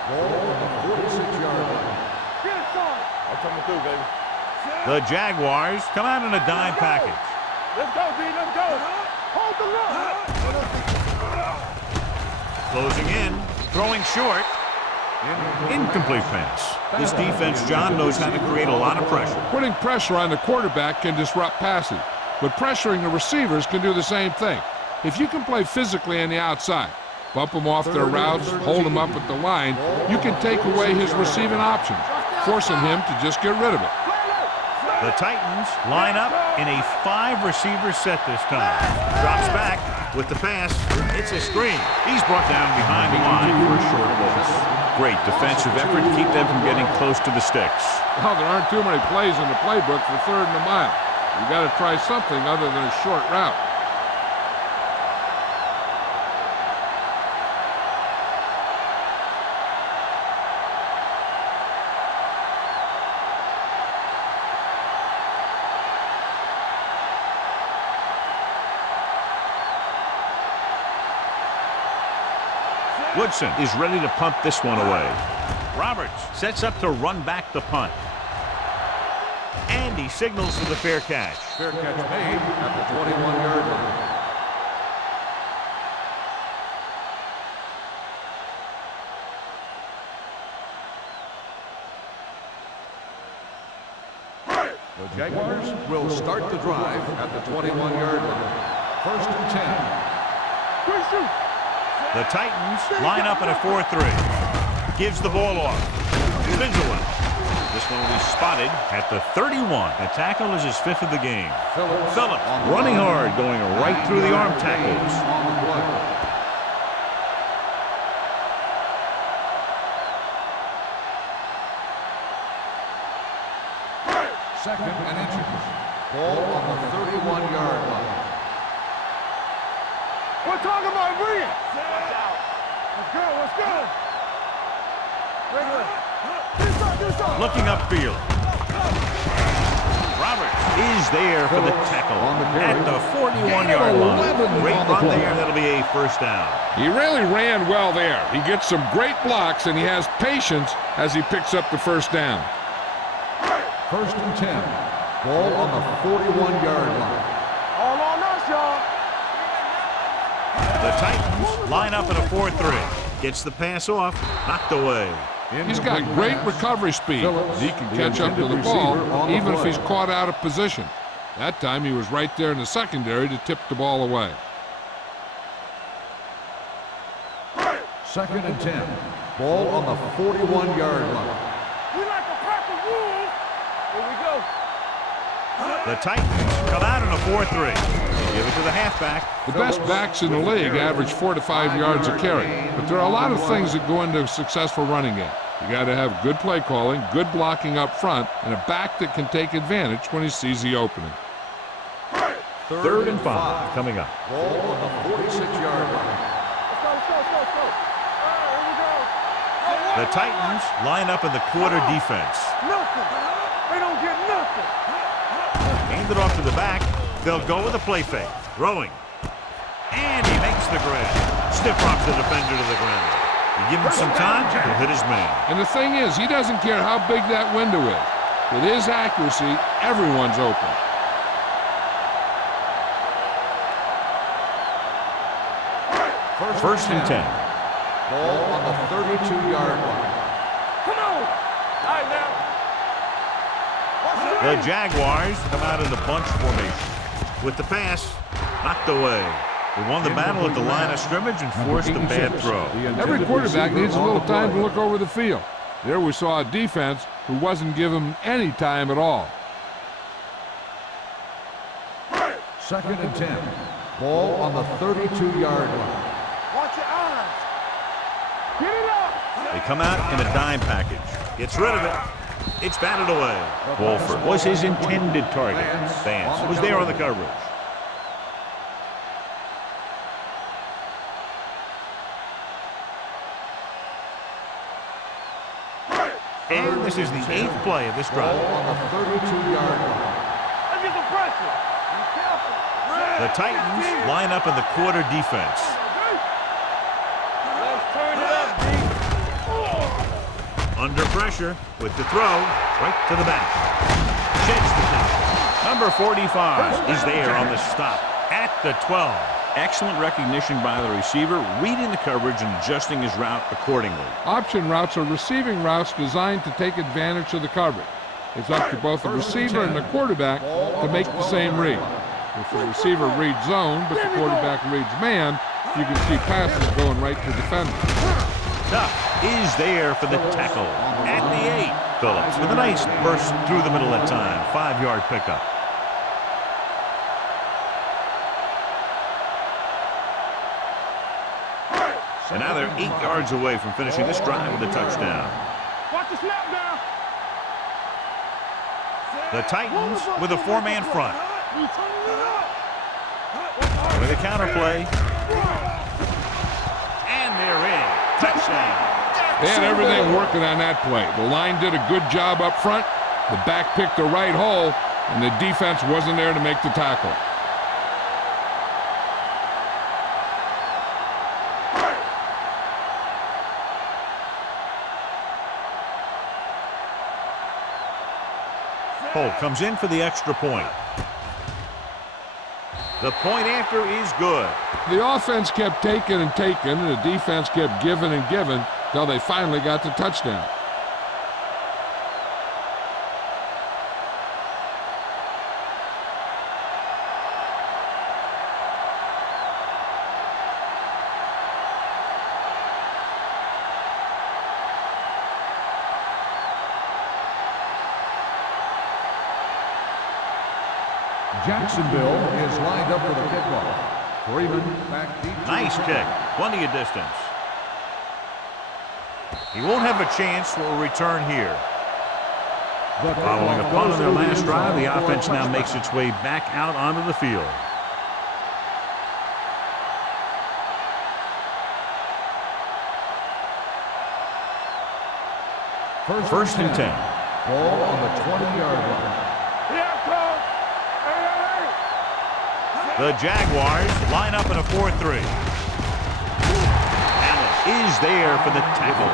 Ball on the 46-yard line. Get it started. I'm coming through, baby. The Jaguars come out in a dime package. Let's go, D. Let's go. Hold the look. Closing in. Throwing short. Incomplete pass. This defense, John, knows how to create a lot of pressure. Putting pressure on the quarterback can disrupt passing, but pressuring the receivers can do the same thing. If you can play physically on the outside, bump them off their routes, hold them up at the line, you can take away his receiving options, forcing him to just get rid of it. The Titans line up in a 5-receiver set this time. Drops back with the pass. It's a screen. He's brought down behind the line for a short loss. Great defensive effort to keep them from getting close to the sticks. Well, there aren't too many plays in the playbook for 3rd and a mile. You got to try something other than a short route. Woodson is ready to punt this one away. Roberts sets up to run back the punt. And he signals for the fair catch. Fair catch made at the 21-yard line. The Jaguars will start the drive at the 21-yard line. 1st and 10. The Titans line up in a 4-3. Gives the ball off. Vigilant. This one will be spotted at the 31. The tackle is his 5th of the game. Phillips running hard, going right through the arm tackles. Second and inches. Ball on the 31-yard line. We're talking about bring it. Let's go, let's go. Looking upfield. Roberts is there for the tackle at the 41-yard line. Great run there. That'll be a 1st down. He really ran well there. He gets some great blocks, and he has patience as he picks up the 1st down. 1st and 10. Ball on the 41-yard line. All on us, y'all. The Titans line up in a 4-3. Gets the pass off, knocked away. He's got great recovery speed. He can catch up to the ball even if he's caught out of position. That time he was right there in the secondary to tip the ball away. 2nd and 10. Ball on the 41-yard line. We like a pack of wolves. Here we go. The Titans come out in a 4-3. Give it to the halfback. The best backs in the league average 4 to 5 yards a carry, but there are a lot of things that go into a successful running game. You got to have good play calling, good blocking up front, and a back that can take advantage when he sees the opening. 3rd and 5 coming up. Ball on the 46-yard line. Let's go. Here we go. The Titans line up in the quarter defense. Nothing. They don't get nothing. Hand it off to the back. They'll go with a play fake. Throwing. And he makes the grab. Stiff arms the defender to the ground. You give him some time, he'll hit his man. And the thing is, he doesn't care how big that window is. With his accuracy, everyone's open. First and 10. Ball on the 32-yard line. Come on. All right, now. The Jaguars come out in the bunch formation. With the pass, knocked away. They won the battle at the line of scrimmage and forced a bad throw. Every quarterback needs a little time to look over the field. There we saw a defense who wasn't given any time at all. 2nd and 10. Ball on the 32-yard line. Watch your eyes. Get it up. They come out in a dime package. Gets rid of it. It's batted away. Wolford was his intended target. Vance was there on the coverage. And this is the 8th play of this drive. On the 32-yard line. Let's get some pressure. Be careful. The Titans line up in the quarter defense. Let's turn it up, D. Under pressure with the throw, right to the back. Sheds the tackle. Number 45 is there on the stop at the 12. Excellent recognition by the receiver, reading the coverage and adjusting his route accordingly. Option routes are receiving routes designed to take advantage of the coverage. It's up to both the receiver and the quarterback to make the same read. If the receiver reads zone, but the quarterback reads man, you can see passes going right to defenders. Duck is there for the tackle at the 8. Phillips with a nice burst through the middle that time. 5-yard pickup. And now they're 8 yards away from finishing this drive with a touchdown. Watch the snap down. The Titans with a 4-man front. With a counterplay. And they're in. Touchdown. They had everything working on that play. The line did a good job up front. The back picked the right hole, and the defense wasn't there to make the tackle. Holt comes in for the extra point. The point after is good. The offense kept taking and taking, and the defense kept giving and giving until they finally got the touchdown. Jacksonville is lined up for the kickoff. Freeman back deep. Nice kick. Plenty of distance. He won't have a chance for a return here. Following a punt on their last drive, the offense now makes its way back out onto the field. First and 10. Ball on the 20-yard line. The Jaguars line up in a 4-3. Allen is there for the tackle.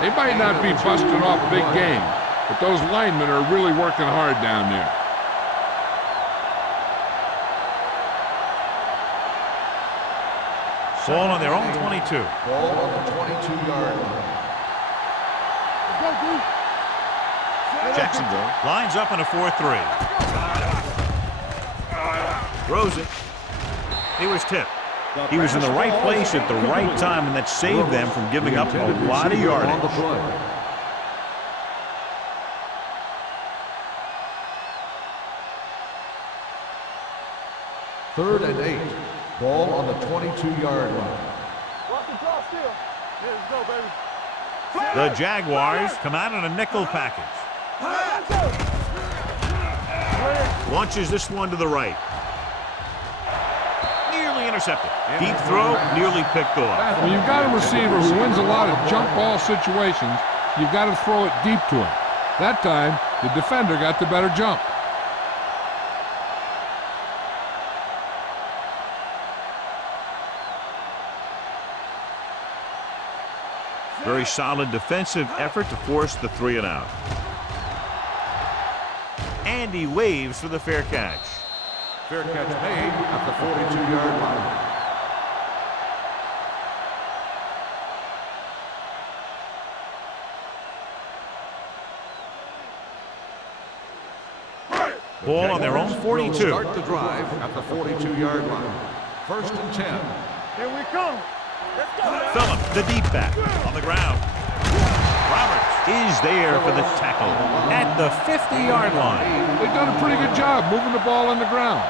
They might not be busting off big game, but those linemen are really working hard down there. Ball on their own 22. Ball on the 22-yard line. Jacksonville lines up in a 4-3. Throws it. He was tipped. He was in the right place at the right time, and that saved them from giving up a lot of yardage. Third and 8. Ball on the 22-yard line. Watch the draw still. Let's go, baby. The Jaguars come out in a nickel package. Launches this one to the right. Nearly intercepted. Deep throw, nearly picked off. When you've got a receiver who wins a lot of jump ball situations, you've got to throw it deep to him. That time, the defender got the better jump. Very solid defensive effort to force the 3-and-out. And he waves for the fair catch. Fair catch made at the 42-yard line. Ball on their own 42. Start the drive at the 42-yard line. First and 10. Here we come. Let's go. Phillips, the deep back, on the ground. Roberts is there for the tackle at the 50-yard line. They've done a pretty good job moving the ball on the ground.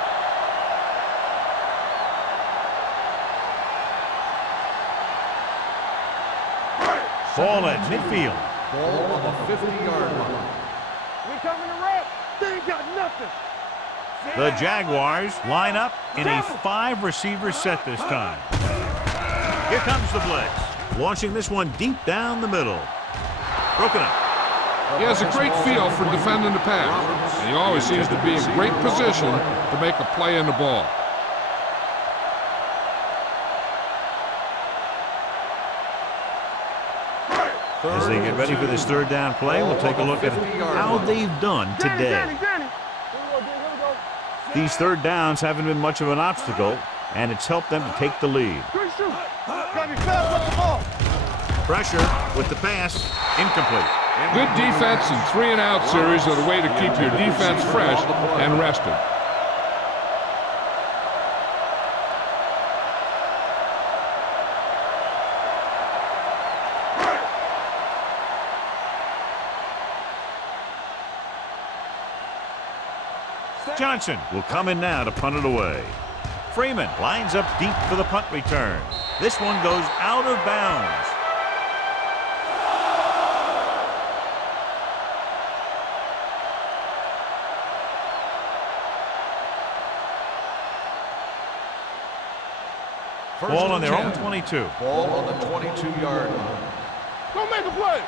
Ball at midfield. Ball on the 50-yard line. We coming to wreck. They ain't got nothing. The Jaguars line up in a 5-receiver set this time. Here comes the blitz. Launching this one deep down the middle. Broken up. He has a great feel for defending the pass, and he always seems to be in great position to make a play in the ball. As they get ready for this third down play, we'll take a look at how they've done today. These third downs haven't been much of an obstacle. and it's helped them to take the lead. Gotta be fast with the ball. Pressure with the pass, incomplete. Good defense and 3-and-out series are the way to keep your defense fresh and rested. Johnson will come in now to punt it away. Freeman lines up deep for the punt return. This one goes out of bounds. Ball on their own 22. Ball on the 22-yard line. Don't make a play.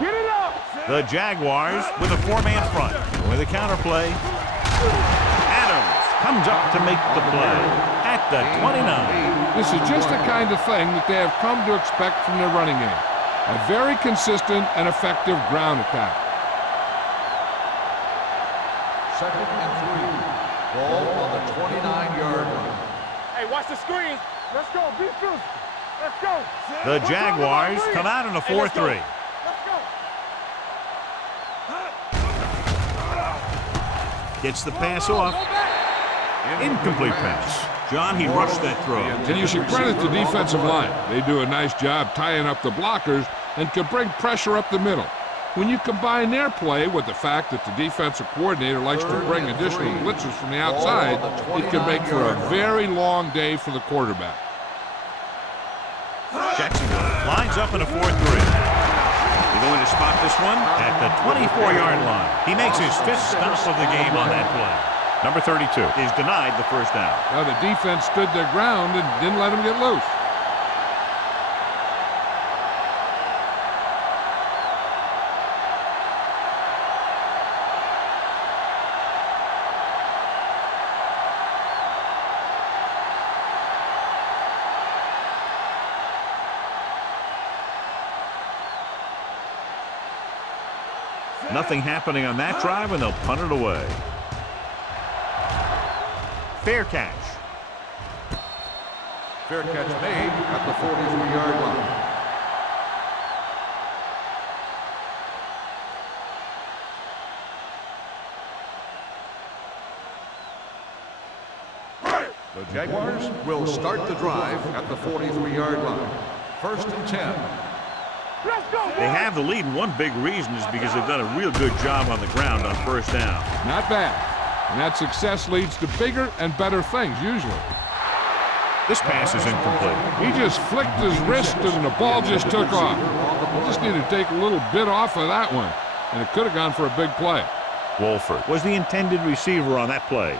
Get it up. The Jaguars with a 4-man front. With a counterplay. Adams comes up to make the play at the 29. This is just the kind of thing that they have come to expect from their running game. A very consistent and effective ground attack. 2nd and 3. Ball on the 29-yard line. Hey, watch the screen. Let's go. Be physical. Let's go. The Jaguars come out in a 4-3. Let's go. Gets the pass off. Incomplete pass. John, he rushed that throw. And you should credit the defensive line. They do a nice job tying up the blockers and can bring pressure up the middle. When you combine their play with the fact that the defensive coordinator likes to bring additional blitzers from the outside, it can make for a very long day for the quarterback. Jacksonville lines up in a 4-3. They're going to spot this one at the 24-yard line. He makes his 5th stop of the game on that play. Number 32 is denied the first down. Now the defense stood their ground and didn't let him get loose. Nothing happening on that drive, and they'll punt it away. Fair catch. Fair catch made at the 43-yard line. The Jaguars will start the drive at the 43-yard line. 1st and 10. Let's go. They have the lead, and one big reason is because they've done a real good job on the ground on first down. Not bad. And that success leads to bigger and better things, usually. This pass is incomplete. He just flicked his wrist and the ball just took off. He just needed to take a little bit off of that one, and it could have gone for a big play. Wolford was the intended receiver on that play.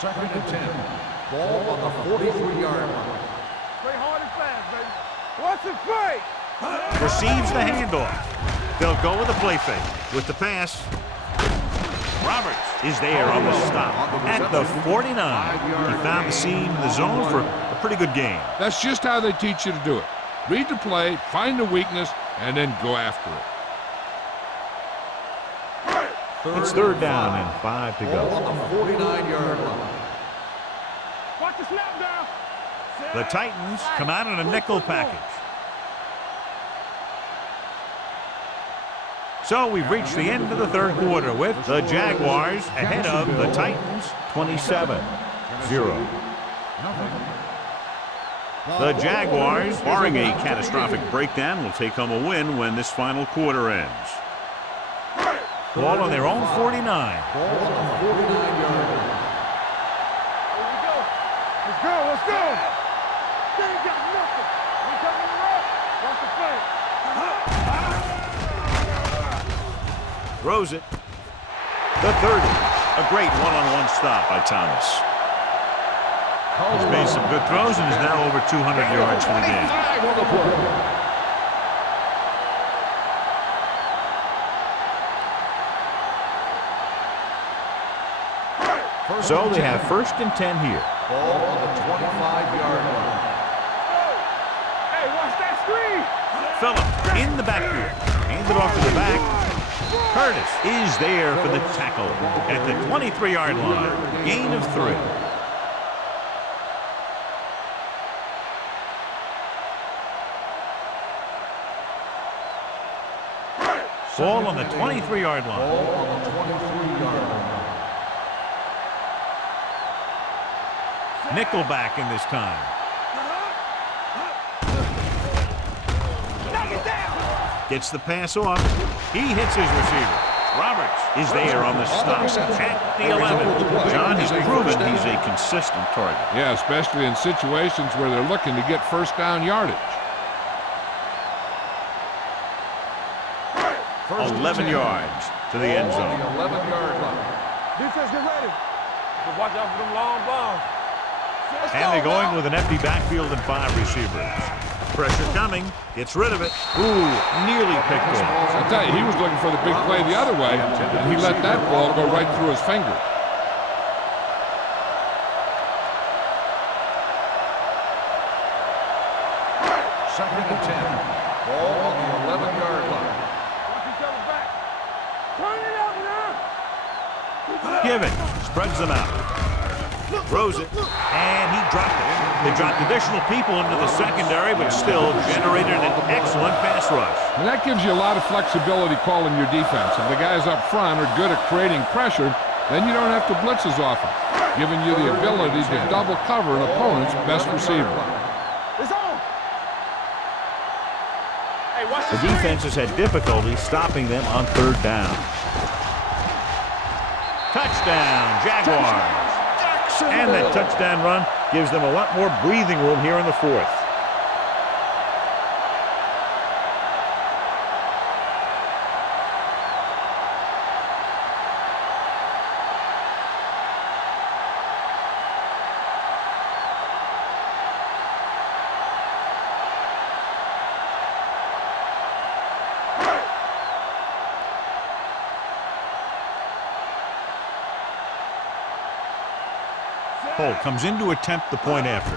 2nd and 10. Ball on the 43-yard line. Play hard and fast, baby. Watch the play. Receives the handoff. They'll go with a play fake. With the pass, Roberts is there on the stop at the 49. He found the seam in the zone for a pretty good game. That's just how they teach you to do it. Read the play, find the weakness, and then go after it. It's 3rd down and 5 to Ball go. on the 49-yard line. Watch the snap down. The Titans come out in a nickel package. So we've reached the end of the 3rd quarter with the Jaguars ahead of the Titans 27-0. The Jaguars, barring a catastrophic breakdown, will take home a win when this final quarter ends. Ball on their own 49. Ball on the 49-yard line. Here we go. Let's go. Let's go. They ain't got nothing. We coming around. Watch the play. Throws it. The 30. A great one-on-one stop by Thomas. He's made some good throws and is now over 200 yards for the game. So they have 1st and 10 here. Ball on the 25-yard line. Hey, watch that screen. Phillip in the backfield. Handed off to the back. Curtis is there for the tackle at the 23-yard line. Gain of 3. Ball on the 23-yard line. Ball on the 23-yard line. Nickelback in this time. Gets the pass off. He hits his receiver. Roberts is there on the stop at the 11. John has proven he's a consistent target. Yeah, especially in situations where they're looking to get first down yardage. 11 yards to the end zone. The 11-yard line. Defense, get ready. Watch out for them long bombs. And they're going with an empty backfield and 5 receivers. Pressure coming. Gets rid of it. Ooh, nearly picked off. I tell you, he was looking for the big play the other way, and he let that ball go right through his fingers. Second and 10. Ball on the 11-yard line. Watch each other back. Turn it up now. Giving. Spreads them out. Throws it. And he dropped it. They dropped additional people into the secondary, but still generated an excellent pass rush. And that gives you a lot of flexibility calling your defense. If the guys up front are good at creating pressure, then you don't have to blitz as often, giving you the ability to double cover an opponent's best receiver. It's on. Hey, watch The defense has had difficulty stopping them on 3rd down. Touchdown, Jaguars. And that touchdown run gives them a lot more breathing room here in the 4th. Cole comes in to attempt the point after.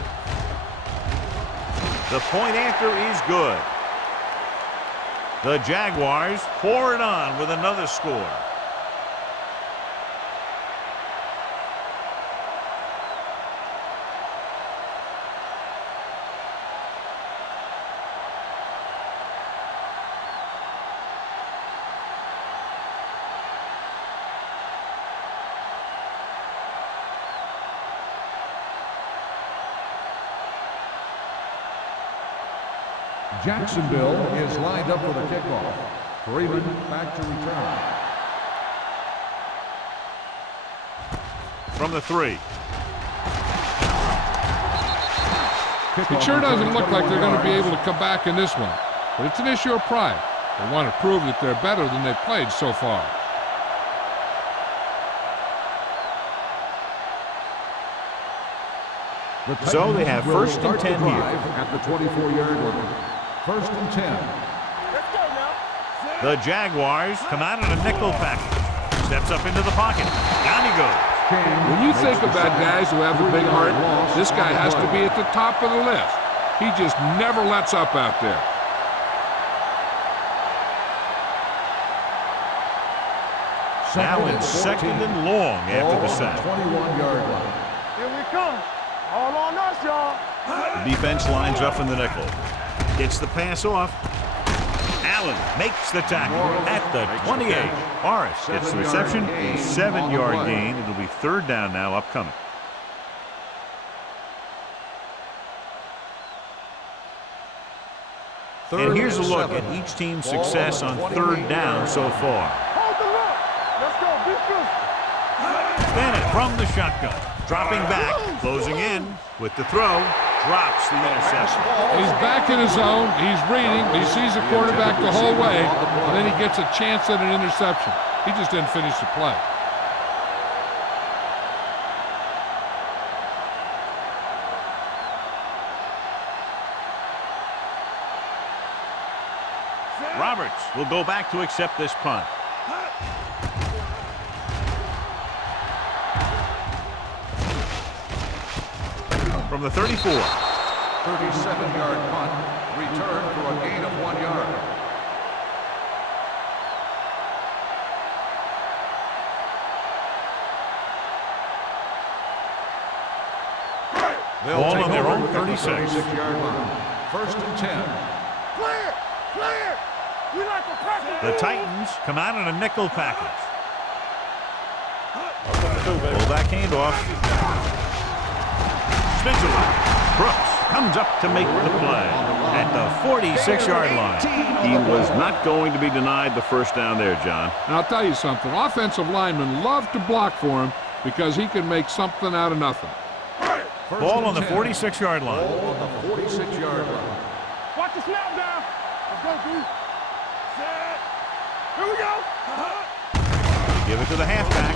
The point after is good. The Jaguars pour it on with another score. Jacksonville is lined up for the kickoff. Freeman back to return. From the 3. It sure doesn't look like they're going to be able to come back in this one, but it's an issue of pride. They want to prove that they're better than they've played so far. So they have 1st and 10 here. At the 24-yard line. 1st and 10. Let's go now. The Jaguars come out in a nickel package. Steps up into the pocket. Down he goes. When you think about guys who have a big heart, this guy has to be at the top of the list. He just never lets up out there. Now in 2nd and long after the sack. 21-yard line. Here we come. All on us, y'all. The defense lines up in the nickel. Gets the pass off. Allen makes the tackle at the 28. Morris gets the reception. A 7-yard gain. It'll be 3rd down now upcoming. And here's a look at each team's success on 3rd down so far. Hold the look. Let's go. Defense. Bennett from the shotgun. Dropping back. Closing in with the throw. Drops the interception. He's back in his zone. He's reading. He sees the quarterback the whole way, and then he gets a chance at an interception. He just didn't finish the play. Roberts will go back to accept this punt. From the 34. 37-yard punt. Return for a gain of 1 yard. Ball on their own 36. 36-yard line. 1st and 10. Clear. Clear. We like to practice. The Titans come out in a nickel package. Fullback handoff. Spins it up. Brooks comes up to make the play at the 46-yard line. He was not going to be denied the first down there, John. And I'll tell you something. Offensive linemen love to block for him because he can make something out of nothing. Ball on the 46-yard line. Ball on the 46-yard line. Watch the snap down. Let's go, D. Set. Here we go. Give it to the halfback.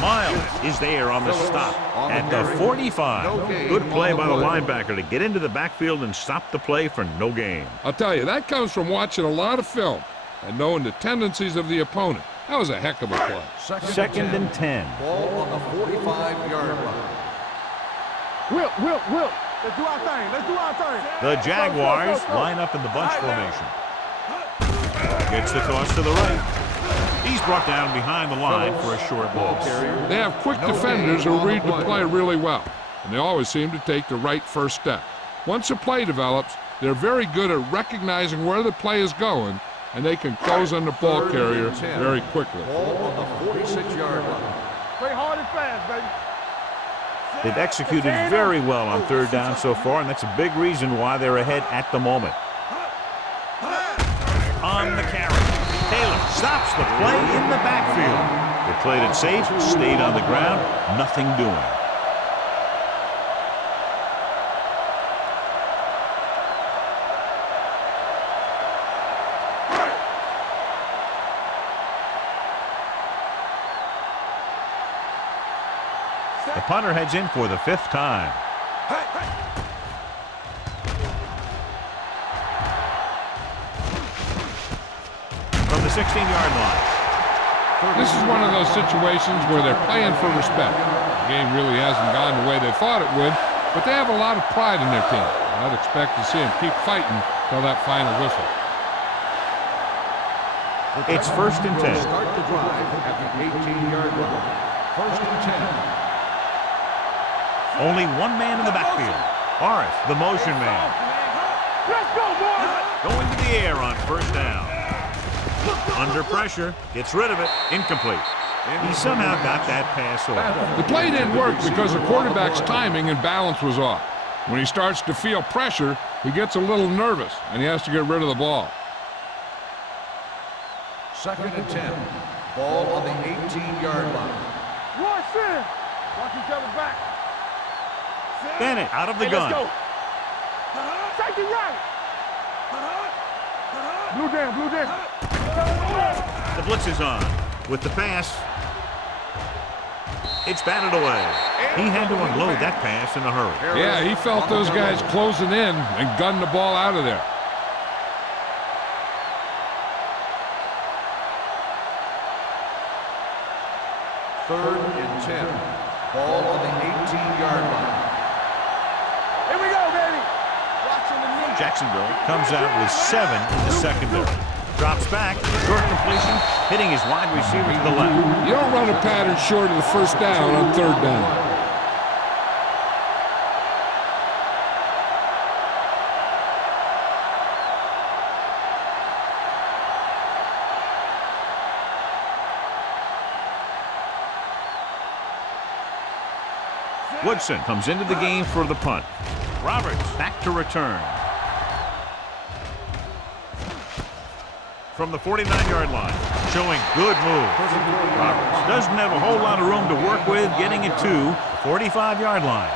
Miles is there on the stop at the 45. Good play by the linebacker to get into the backfield and stop the play for no gain. I'll tell you, that comes from watching a lot of film and knowing the tendencies of the opponent. That was a heck of a play. Second and 10. Ball on the 45-yard line. Will. Let's do our thing. Let's do our thing. The Jaguars line up in the bunch formation. Gets the toss to the right. He's brought down behind the line for a short ball. They have quick defenders who read the play really well, and they always seem to take the right first step. Once a play develops, they're very good at recognizing where the play is going, and they can close on the ball carrier very quickly. Ball on the 46-yard line. Play hard and fast, baby. They've executed very well on third down so far, and that's a big reason why they're ahead at the moment. On the carry. Taylor stops the play in the backfield. They played it safe, stayed on the ground, nothing doing. The punter heads in for the 5th time. From the 16-yard line. This is one of those situations where they're playing for respect. The game really hasn't gone the way they thought it would, but they have a lot of pride in their team. I'd expect to see them keep fighting till that final whistle. It's 1st and 10. Start the drive at the 18-yard line. 1st and 10. Only one man in the backfield. Morris, the motion man. Let's go, boys. Going to the air on 1st down. Under pressure, gets rid of it, incomplete. He somehow got that pass off. The play didn't work because the quarterback's timing and balance was off. When he starts to feel pressure, he gets a little nervous, and he has to get rid of the ball. 2nd and 10. Ball on the 18-yard line. Watch in. Watch each other back. Bennett out of the gun. Let's go. Take it right. Blue down. The blitz is on. With the pass, it's batted away. He had to unload that pass in a hurry. Yeah, he felt those guys closing in and gunned the ball out of there. Third and 10. Ball on the 18-yard line. Here we go, baby. Watching the knee. Jacksonville comes out with 7 in the secondary. Drops back, short completion, hitting his wide receiver to the left. You don't run a pattern short of the 1st down on 3rd down. Woodson comes into the game for the punt. Roberts back to return. From the 49-yard line, showing good moves. Roberts doesn't have a whole lot of room to work with, getting it to the 45-yard line.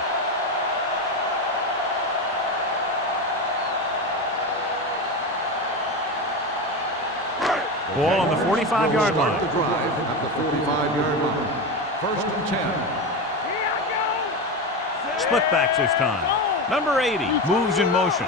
Ball on the 45-yard line. The drive at the 45-yard line. 1st and 10. Split backs this time. Number 80 moves in motion.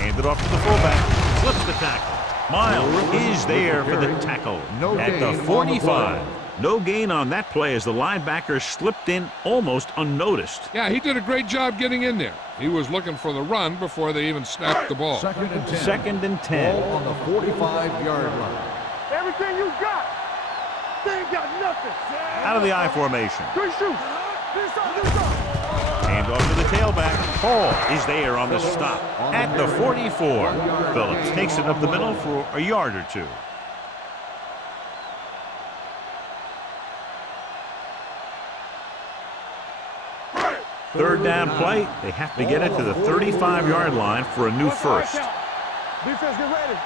Handed off to the fullback. Flips the tackle. Miles is there for the tackle at the 45. No gain on that play as the linebacker slipped in almost unnoticed. Yeah, he did a great job getting in there. He was looking for the run before they even snapped the ball. 2nd and 10. 2nd and 10. Ball on the 45-yard line. Everything you got. They ain't got nothing. Out of the I formation. Good shoot. Do something. Hand off to the tailback. Hall is there on the stop at the 44. Phillips takes it up the middle for a yard or two. Third down play. They have to get it to the 35-yard line for a new first. Defense, get ready.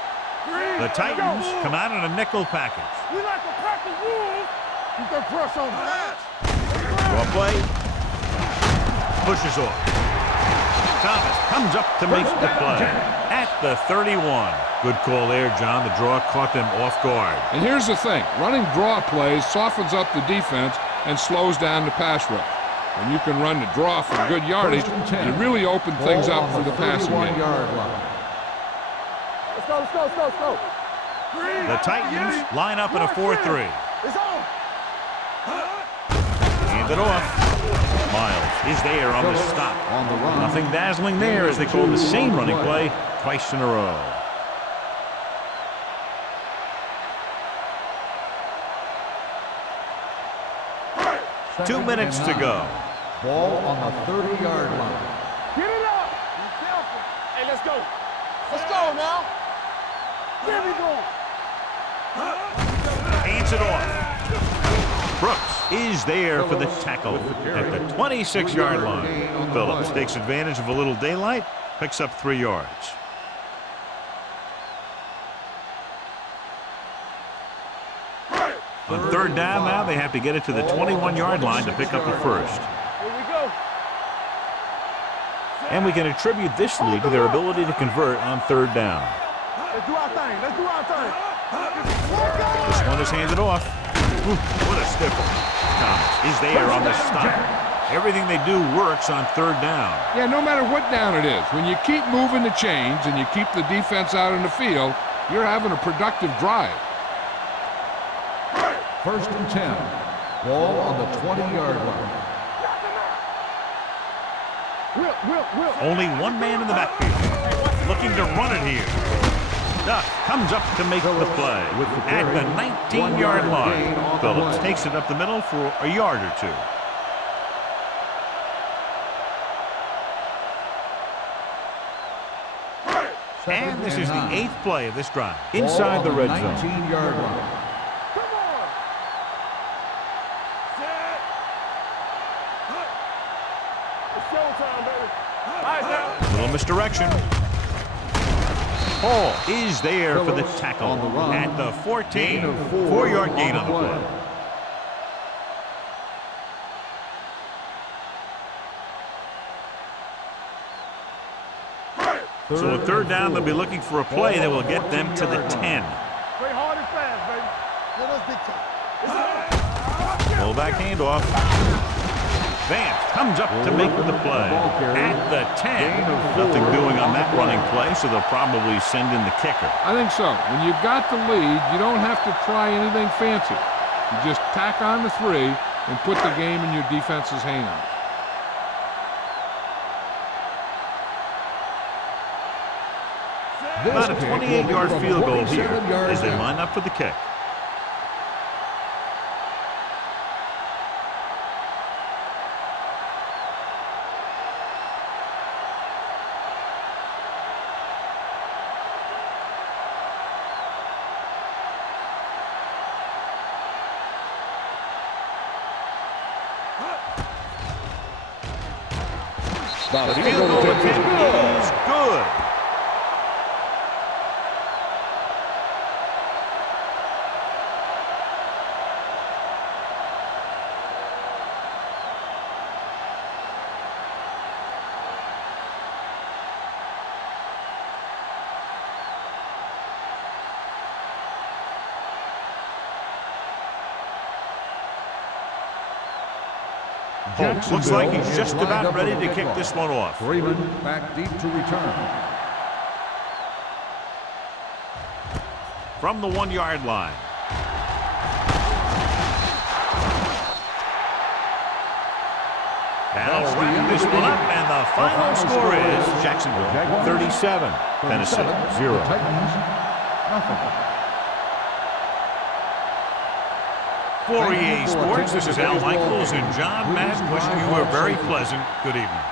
The Titans come out in a nickel package. We like to pack the wolves. You can press on that. Draw play. Pushes off. Thomas comes up to make the play at the 31. Good call there, John. The draw caught them off guard. And here's the thing. Running draw plays softens up the defense and slows down the pass rush. When you can run the draw for good yardage, you really open things up for the passing game. Let's go, let's go, let's go, let's go. The Titans line up in a 4-3. It's on. Hand it off. Miles is there on the stop. Nothing dazzling there as they call the same running play twice in a row. Two minutes to go. Ball on the 30-yard line. Get it up. Be careful. Hey, let's go. Let's go now. There we go. Hands it off. Brooks is there for the tackle at the 26-yard line. Phillips takes advantage of a little daylight, picks up 3 yards. On third down now, they have to get it to the 21-yard line to pick up a first. Here we go. And we can attribute this lead to their ability to convert on third down. Let's do our thing. Let's do our thing. This one is handed off. Ooh, what a stiffer. Thomas is there on the stop. Everything they do works on third down. Yeah, no matter what down it is, when you keep moving the chains and you keep the defense out in the field, you're having a productive drive. First and 10. Ball on the 20-yard line. Will. Only one man in the backfield. Looking to run it here. Duck comes up to make the play at the 19-yard line. Phillips takes it up the middle for a yard or two. And this is the 8th play of this drive. Inside the red zone. 19-yard line. Come on. Set. It's showtime, baby. All right, now. Little misdirection. Hall is there for the tackle at the 14. 4-yard gain on the play. So a third down, they'll be looking for a play that will get them to the 10. Play hard and fast, baby. Let us dictate. Fullback handoff. Vance comes up to make the play at the 10. Nothing doing on that running play, so they'll probably send in the kicker. I think so. When you've got the lead, you don't have to try anything fancy. You just tack on the 3 and put the game in your defense's hands. About a 28-yard field goal here as they line up for the kick. The field goal attempt is good. Looks like he's just about ready to kick this one off. Freeman back deep to return. From the 1-yard line. That'll wrap this one up, and the final score is Jacksonville 37, Tennessee 0. Titans, nothing. For EA Sports, this is Al Michaels and John Madden wishing you a very pleasant good evening.